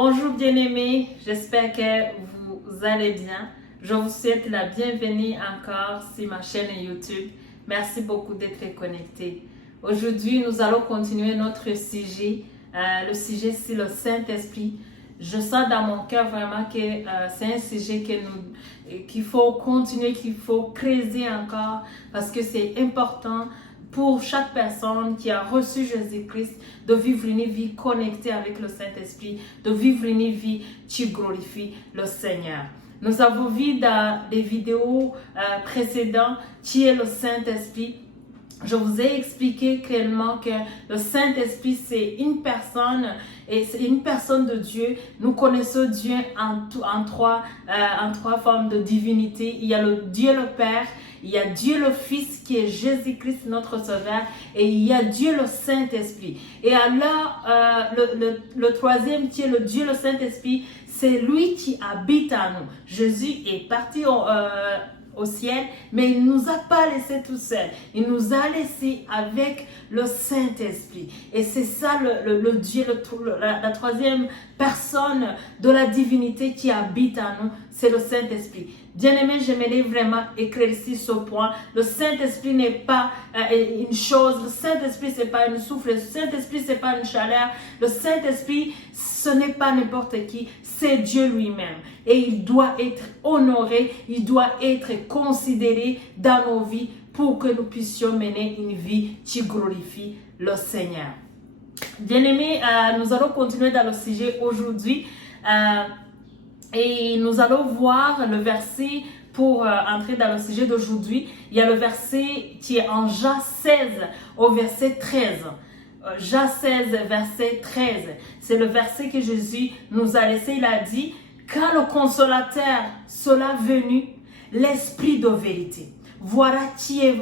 Bonjour bien-aimés, j'espère que vous allez bien. Je vous souhaite la bienvenue encore sur ma chaîne YouTube. Merci beaucoup d'être connectés. Aujourd'hui, nous allons continuer notre sujet, le sujet sur le Saint-Esprit. Je sens dans mon cœur vraiment que c'est un sujet qu'il faut continuer, qu'il faut creuser encore parce que c'est important pour chaque personne qui a reçu Jésus-Christ de vivre une vie connectée avec le Saint-Esprit, de vivre une vie qui glorifie le Seigneur. Nous avons vu dans des vidéos précédentes qui est le Saint-Esprit. Je vous ai expliqué clairement que le Saint-Esprit, c'est une personne et c'est une personne de Dieu. Nous connaissons Dieu en trois formes de divinité. Il y a le Dieu le Père, il y a Dieu le Fils qui est Jésus-Christ notre Sauveur et il y a Dieu le Saint-Esprit. Et alors, le troisième qui est le Dieu le Saint-Esprit, c'est lui qui habite en nous. Jésus est parti au ciel, mais il ne nous a pas laissés tout seuls. Il nous a laissés avec le Saint-Esprit. Et c'est ça le Dieu, la troisième personne de la divinité qui habite en nous, c'est le Saint-Esprit. Bien-aimé, j'aimerais vraiment éclaircir ce point. Le Saint-Esprit n'est pas une chose. Le Saint-Esprit, ce n'est pas une souffle. Le Saint-Esprit, ce n'est pas une chaleur. Le Saint-Esprit, ce n'est pas n'importe qui. C'est Dieu lui-même. Et il doit être honoré. Il doit être considéré dans nos vies pour que nous puissions mener une vie qui glorifie le Seigneur. Bien-aimés, nous allons continuer dans le sujet aujourd'hui. Et nous allons voir le verset pour entrer dans le sujet d'aujourd'hui. Il y a le verset qui est en Jean 16 au verset 13. Jean 16, verset 13. C'est le verset que Jésus nous a laissé. Il a dit, quand le consolateur sera venu, l'esprit de vérité. Voilà qui est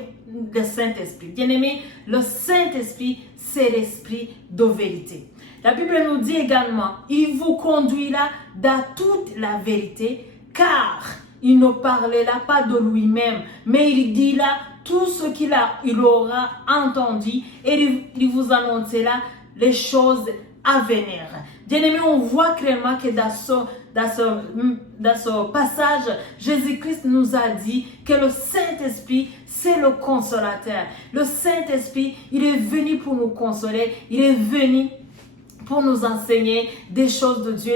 le Saint-Esprit. Bien-aimé, le Saint-Esprit, c'est l'esprit de vérité. La Bible nous dit également, il vous conduira dans toute la vérité, car il ne parlera pas de lui-même, mais il dira tout ce qu'il aura entendu et il vous annoncera les choses à venir. Bien-aimé, on voit clairement que dans ce passage, Jésus-Christ nous a dit que le Saint-Esprit, c'est le consolateur. Le Saint-Esprit, il est venu pour nous consoler, il est venu pour nous enseigner des choses de Dieu.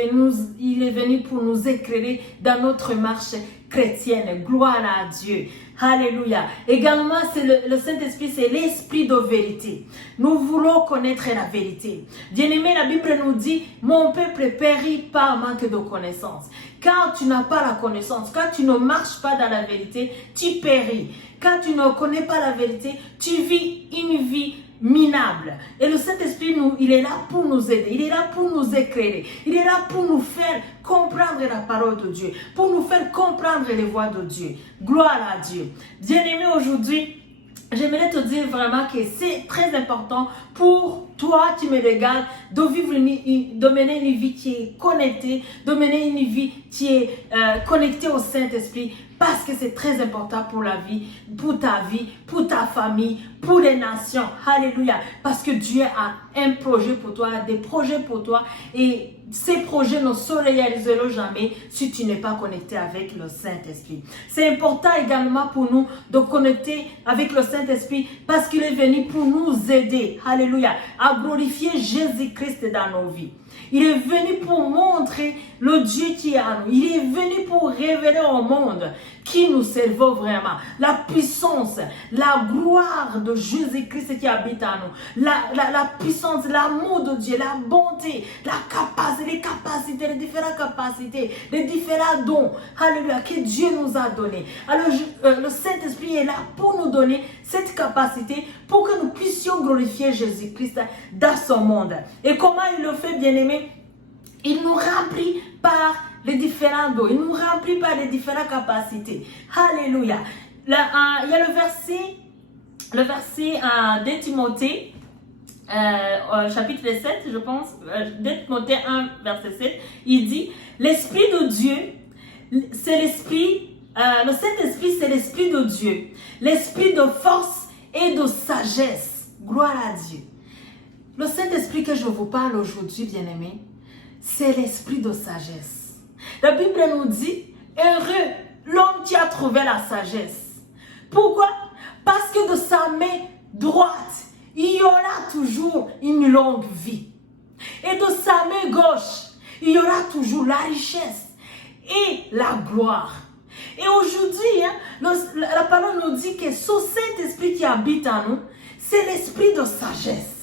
Il est venu pour nous éclairer dans notre marche chrétienne. Gloire à Dieu. Alléluia. Également, le Saint-Esprit, c'est l'esprit de vérité. Nous voulons connaître la vérité. Bien-aimé, la Bible nous dit, mon peuple périt par manque de connaissance. Quand tu n'as pas la connaissance, quand tu ne marches pas dans la vérité, tu péris. Quand tu ne connais pas la vérité, tu vis une vie minable. Et le Saint-Esprit, il est là pour nous aider. Il est là pour nous éclairer. Il est là pour nous faire comprendre la parole de Dieu. Pour nous faire comprendre les voies de Dieu. Gloire à Dieu. Bien-aimé, aujourd'hui, j'aimerais te dire vraiment que c'est très important pour toi qui me regardes de de mener une vie qui est connectée, de mener une vie qui est connectée au Saint-Esprit. Parce que c'est très important pour la vie, pour ta famille, pour les nations. Alléluia. Parce que Dieu a un projet pour toi, des projets pour toi. Et ces projets ne se réaliseront jamais si tu n'es pas connecté avec le Saint-Esprit. C'est important également pour nous de connecter avec le Saint-Esprit parce qu'il est venu pour nous aider. Alléluia. À glorifier Jésus-Christ dans nos vies. Il est venu pour montrer le Dieu qui est en nous. Il est venu pour révéler au monde qui nous servons vraiment. La puissance, la gloire de Jésus-Christ qui habite en nous. La puissance, l'amour de Dieu, la bonté, la capacité, les capacités, les différentes capacités, les différents dons. Alléluia, que Dieu nous a donné. Alors le Saint-Esprit est là pour nous donner cette capacité pour que nous puissions glorifier Jésus-Christ dans ce monde. Et comment il le fait, bien-aimé? Il nous remplit par les différents dons. Il nous remplit par les différentes capacités. Alléluia. Là, il y a le verset 2 Timothée, chapitre 7, je pense. 2 Timothée 1, verset 7. Il dit, l'Esprit de Dieu, c'est l'Esprit, le Saint-Esprit, c'est l'Esprit de Dieu. L'Esprit de force et de sagesse. Gloire à Dieu. Le Saint-Esprit que je vous parle aujourd'hui, bien-aimé, c'est l'esprit de sagesse. La Bible nous dit, heureux l'homme qui a trouvé la sagesse. Pourquoi? Parce que de sa main droite, il y aura toujours une longue vie. Et de sa main gauche, il y aura toujours la richesse et la gloire. Et aujourd'hui, la parole nous dit que ce Saint-Esprit qui habite en nous, c'est l'esprit de sagesse.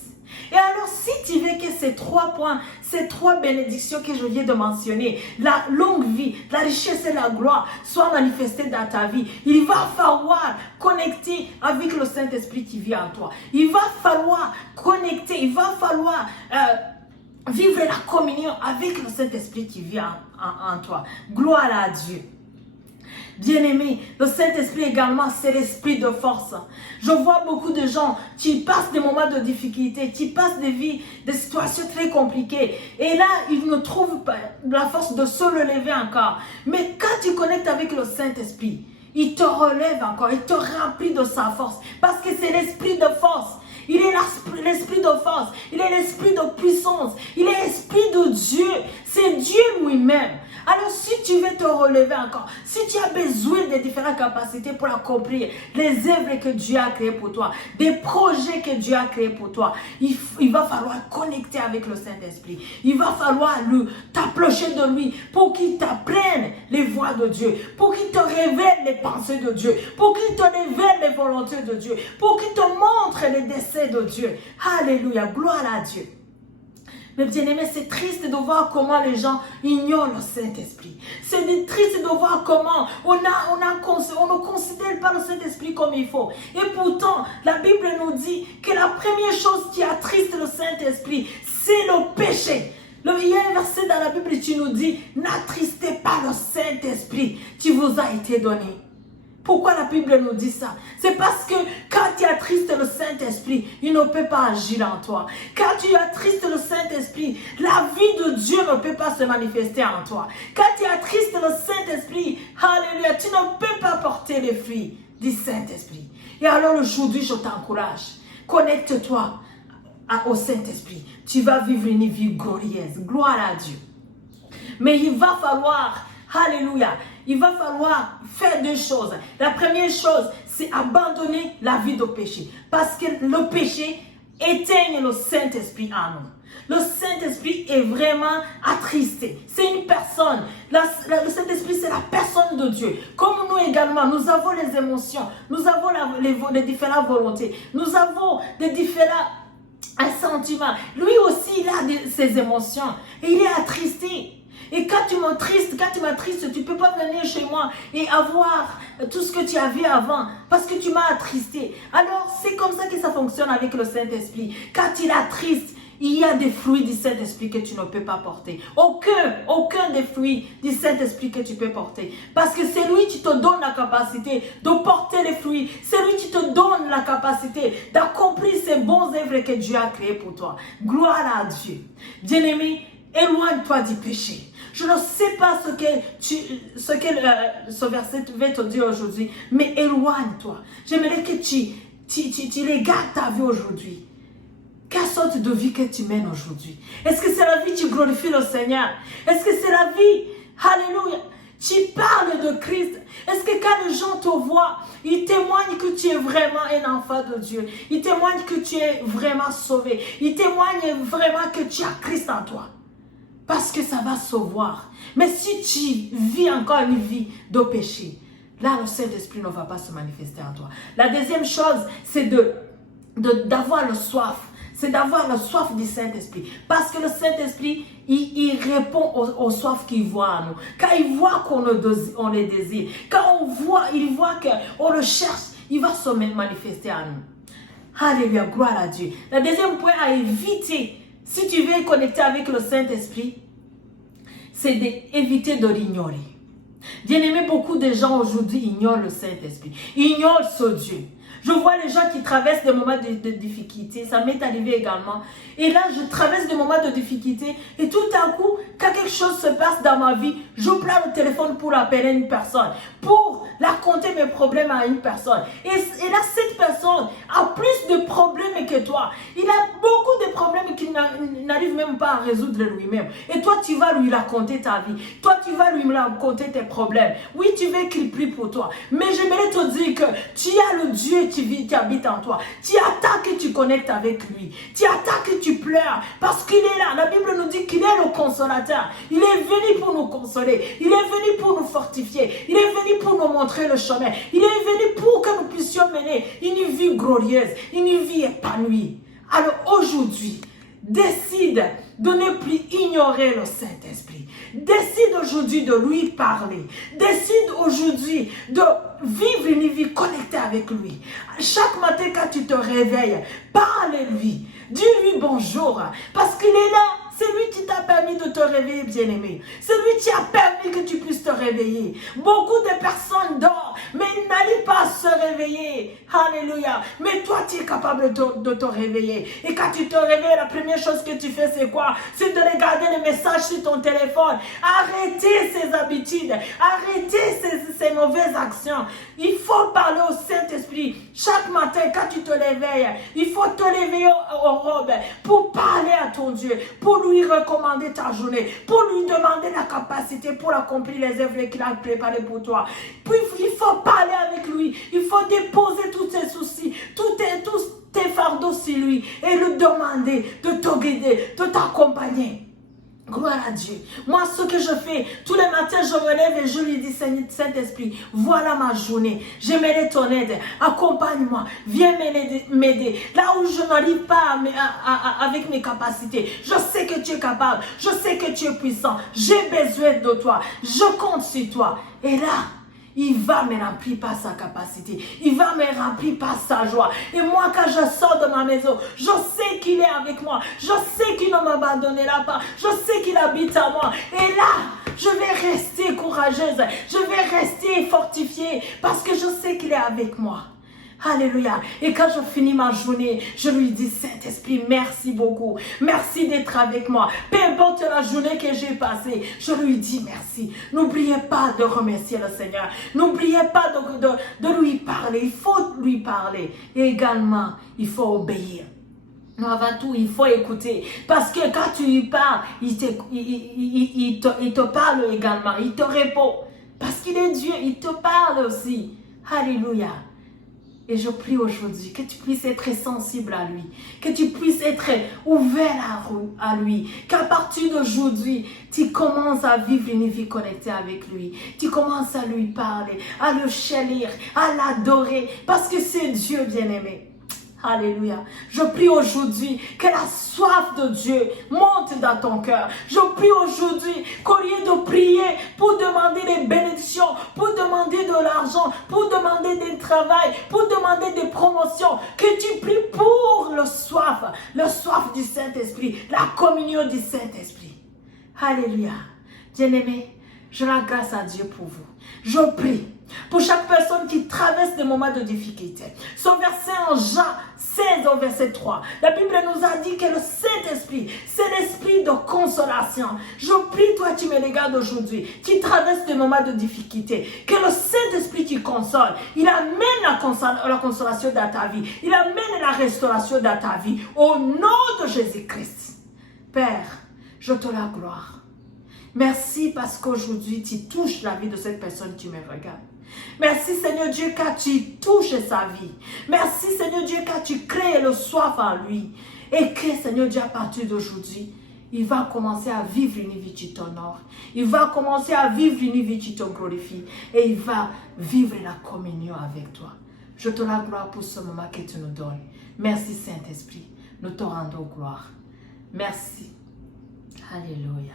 Et alors, si tu veux que ces 3 points, ces 3 bénédictions que je viens de mentionner, la longue vie, la richesse et la gloire, soient manifestées dans ta vie, il va falloir connecter avec le Saint-Esprit qui vit en toi. Il va falloir connecter, il va falloir vivre la communion avec le Saint-Esprit qui vit en toi. Gloire à Dieu. Bien-aimé, le Saint-Esprit également, c'est l'esprit de force. Je vois beaucoup de gens qui passent des moments de difficulté, qui passent des vies, des situations très compliquées. Et là, ils ne trouvent pas la force de se relever encore. Mais quand tu connectes avec le Saint-Esprit, il te relève encore, il te remplit de sa force. Parce que c'est l'esprit de force. Il est l'esprit de force, il est l'esprit de puissance, il est l'esprit de Dieu. C'est Dieu lui-même. Alors si tu veux te relever encore, si tu as besoin de différentes capacités pour accomplir les œuvres que Dieu a créées pour toi, des projets que Dieu a créés pour toi, il va falloir connecter avec le Saint-Esprit. Il va falloir t'approcher de lui pour qu'il t'apprenne les voies de Dieu, pour qu'il te révèle les pensées de Dieu, pour qu'il te révèle les volontés de Dieu, pour qu'il te montre les desseins de Dieu. Alléluia, gloire à Dieu. Mais bien aimé, c'est triste de voir comment les gens ignorent le Saint-Esprit. C'est triste de voir comment on ne considère pas le Saint-Esprit comme il faut. Et pourtant, la Bible nous dit que la première chose qui attriste le Saint-Esprit, c'est le péché. Il y a un verset dans la Bible qui nous dit, n'attristez pas le Saint-Esprit qui vous a été donné. Pourquoi la Bible nous dit ça? C'est parce que quand tu attristes le Saint-Esprit, il ne peut pas agir en toi. Quand tu attristes le Saint-Esprit, la vie de Dieu ne peut pas se manifester en toi. Quand tu attristes le Saint-Esprit, alléluia, tu ne peux pas porter les fruits du Saint-Esprit. Et alors aujourd'hui, je t'encourage, connecte-toi au Saint-Esprit. Tu vas vivre une vie glorieuse. Gloire à Dieu. Mais il va falloir, alléluia, il va falloir faire 2 choses. La première chose, c'est abandonner la vie de péché. Parce que le péché éteigne le Saint-Esprit en nous. Le Saint-Esprit est vraiment attristé. C'est une personne. Le Saint-Esprit, c'est la personne de Dieu. Comme nous également, nous avons les émotions. Nous avons les différentes volontés. Nous avons des différents sentiments. Lui aussi, il a ses émotions. Et il est attristé. Et quand tu m'attristes, tu ne peux pas venir chez moi et avoir tout ce que tu avais avant parce que tu m'as attristé. Alors, c'est comme ça que ça fonctionne avec le Saint-Esprit. Quand il attriste, il y a des fruits du Saint-Esprit que tu ne peux pas porter. Aucun des fruits du Saint-Esprit que tu peux porter. Parce que c'est lui qui te donne la capacité de porter les fruits. C'est lui qui te donne la capacité d'accomplir ces bons œuvres que Dieu a créées pour toi. Gloire à Dieu. Bien-aimé, éloigne-toi du péché. Je ne sais pas ce que ce verset va te dire aujourd'hui, mais éloigne-toi. J'aimerais que tu regardes ta vie aujourd'hui. Quelle sorte de vie que tu mènes aujourd'hui? Est-ce que c'est la vie qui glorifie le Seigneur? Est-ce que c'est la vie, alléluia, tu parles de Christ? Est-ce que quand les gens te voient, ils témoignent que tu es vraiment un enfant de Dieu? Ils témoignent que tu es vraiment sauvé? Ils témoignent vraiment que tu as Christ en toi? Parce que ça va se voir. Mais si tu vis encore une vie de péché, là, le Saint-Esprit ne va pas se manifester en toi. La deuxième chose, c'est d'avoir le soif. C'est d'avoir le soif du Saint-Esprit. Parce que le Saint-Esprit, il répond aux soifs qu'il voit en nous. Quand il voit qu'on les désire, quand il voit qu'on le cherche, il va se manifester en nous. Alléluia, gloire à Dieu. Le deuxième point à éviter, si tu veux connecter avec le Saint-Esprit, c'est d'éviter de l'ignorer. Bien aimé, beaucoup de gens aujourd'hui ignorent le Saint-Esprit. Ils ignorent ce Dieu. Je vois les gens qui traversent des moments de difficulté. Ça m'est arrivé également. Et là, je traverse des moments de difficulté. Et tout à coup, quand quelque chose se passe dans ma vie, je prends le téléphone pour appeler une personne. Pour raconter mes problèmes à une personne. Et là, cette personne a plus de problèmes que toi. Il a beaucoup de problèmes qu'il n'arrive même pas à résoudre lui-même. Et toi, tu vas lui raconter ta vie. Toi, tu vas lui raconter tes problèmes. Oui, tu veux qu'il prie pour toi. Mais j'aimerais te dire que tu as le Dieu qui habite en toi. Tu attends que tu connectes avec lui. Tu attends que tu pleures. Parce qu'il est là. La Bible nous dit qu'il est le consolateur. Il est venu pour nous consoler. Il est venu pour nous fortifier. Il est venu pour nous montrer le chemin. Il est venu pour que nous puissions mener une vie glorieuse, une vie épanouie. Alors aujourd'hui, décide de ne plus ignorer le Saint-Esprit. Décide aujourd'hui de lui parler. Décide aujourd'hui de vivre une vie connectée avec lui. Chaque matin quand tu te réveilles, parle-lui. Dis-lui bonjour. Parce qu'il est là. C'est lui qui t'a permis de te réveiller, bien-aimé. C'est lui qui a permis que tu puisses te réveiller. Beaucoup de personnes dorment, mais ils n'arrivent pas à se réveiller. Alléluia. Mais toi, tu es capable de te réveiller. Et quand tu te réveilles, la première chose que tu fais, c'est quoi? C'est de regarder les messages sur ton téléphone. Arrêtez ces habitudes. Arrêtez ces mauvaises actions. Il faut parler au Saint-Esprit. Chaque matin, quand tu te réveilles, il faut te réveiller au robe pour parler à ton Dieu, pour lui recommander ta journée, pour lui demander la capacité pour accomplir les œuvres qu'il a préparées pour toi. Puis il faut parler avec lui, il faut déposer tous tes soucis, tous tes fardeaux sur lui et lui demander de te guider, de t'accompagner. Gloire à Dieu. Moi, ce que je fais, tous les matins, je me lève et je lui dis, Saint-Esprit, voilà ma journée. J'aimerais ton aide. Accompagne-moi. Viens m'aider. Là où je n'arrive pas avec mes capacités. Je sais que tu es capable. Je sais que tu es puissant. J'ai besoin de toi. Je compte sur toi. Et là, il va me remplir par sa capacité. Il va me remplir par sa joie. Et moi, quand je sors de ma maison, je sais qu'il est avec moi. Je sais qu'il ne m'abandonnera pas. Je sais qu'il habite en moi. Et là, je vais rester courageuse. Je vais rester fortifiée parce que je sais qu'il est avec moi. Alléluia. Et quand je finis ma journée, je lui dis, Saint-Esprit, merci beaucoup. Merci d'être avec moi. Peu importe la journée que j'ai passée, je lui dis merci. N'oubliez pas de remercier le Seigneur. N'oubliez pas de lui parler. Il faut lui parler. Et également, il faut obéir. Non, avant tout, il faut écouter. Parce que quand tu lui parles, il te parle également. Il te répond. Parce qu'il est Dieu, il te parle aussi. Alléluia. Et je prie aujourd'hui que tu puisses être sensible à lui, que tu puisses être ouvert à lui, qu'à partir d'aujourd'hui, tu commences à vivre une vie connectée avec lui. Tu commences à lui parler, à le chérir, à l'adorer, parce que c'est Dieu bien-aimé. Alléluia. Je prie aujourd'hui que la soif de Dieu monte dans ton cœur. Je prie aujourd'hui qu'au lieu de prier pour demander des bénédictions, pour demander de l'argent, pour demander du travail, pour demander des promotions, que tu pries pour le soif du Saint-Esprit, la communion du Saint-Esprit. Alléluia. Bien-aimé, je rends grâce à Dieu pour vous. Je prie pour chaque personne qui traverse des moments de difficulté. Son verset en Jean 16 au verset 3. La Bible nous a dit que le Saint-Esprit, c'est l'esprit de consolation. Je prie, toi qui me regardes aujourd'hui, qui traverse des moments de difficulté, que le Saint-Esprit qui console, il amène la consolation dans ta vie. Il amène la restauration dans ta vie. Au nom de Jésus-Christ. Père, je te la gloire. Merci parce qu'aujourd'hui, tu touches la vie de cette personne qui me regarde. Merci Seigneur Dieu car tu touches sa vie. Merci Seigneur Dieu car tu crées le soif en lui. Et que Seigneur Dieu à partir d'aujourd'hui, il va commencer à vivre une vie qui t'honore. Il va commencer à vivre une vie qui te glorifie. Et il va vivre la communion avec toi. Je te la gloire pour ce moment que tu nous donnes. Merci Saint-Esprit. Nous te rendons gloire. Merci. Alléluia.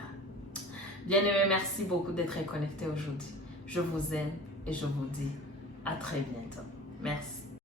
Bien-aimés, merci beaucoup d'être connectés aujourd'hui. Je vous aime et je vous dis à très bientôt. Merci.